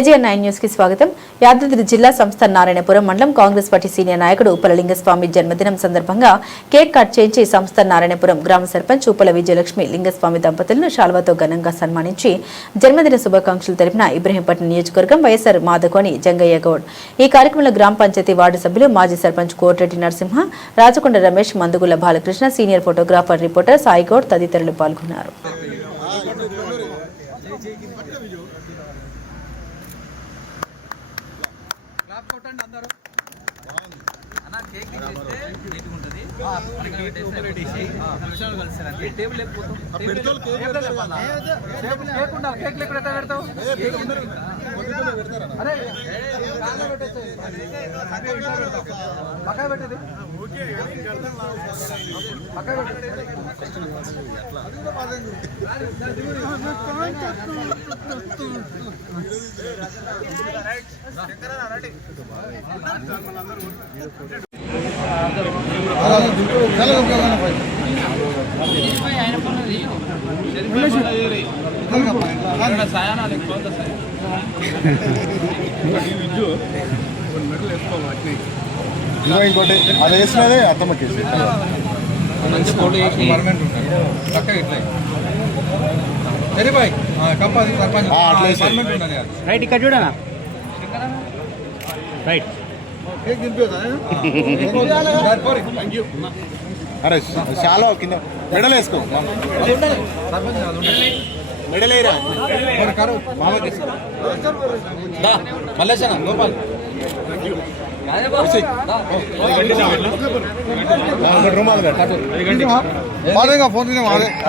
ఏజీఎన్ nine న్యూస్కి స్వాగతం యాదాద్రి జిల్లా సంస్థ నారాయణపురం మండలం కాంగ్రెస్ పార్టీ సీనియర్ నాయకుడు ఉప్పల లింగస్వామి జన్మదినం సందర్భంగా కేక్ కట్ చేయించి సంస్థ నారాయణపురం గ్రామ సర్పంచ్ ఉప్పల విజయలక్ష్మి లింగస్వామి దంపతులను శాల్వాతో ఘనంగా సన్మానించి జన్మదిన శుభాకాంక్షలు తెలిపిన ఇబ్రహీంపట్నం నియోజకవర్గం వైఎస్ఆర్ మాధకోని జంగయ్య గౌడ్ ఈ కార్యక్రమంలో గ్రామ పంచాయతీ వార్డు సభ్యులు మాజీ sarpanch Kotireddy Narasimha Rachakonda Ramesh Mandugula Balakrishna senior photographer reporter Saigoud తదితరులు పాల్గొన్నారు కలిసి ఈ టేబుల్ లేకపోతాం? టేబుల్ లేపాలా? కేక్ ఉండాలి. కేక్ లేకుండా పెడతావు? కేక్ ఎందుకు ఇంకా? అరే కాళ్ళ పెట్టేసేయ్. ఇంకా ఇంకోటి. అది వేసినదే అత్తమ్మకి వేసి మంచి ఫోటో చేసి పర్మనెంట్ ఉంటుంది. పక్కన ఇట్లా. సరే బాయ్ కప్ప అది సర్పంచ్. పర్మనెంట్ ఉండాలి. రైట్ ఇక్కడ చూడనా? రైట్. అరే చాలా కింద మెడల్ వేసుకో. మెడలేరా? మల్లేశన్న, గోపాల్. రూమాలు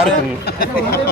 అరే.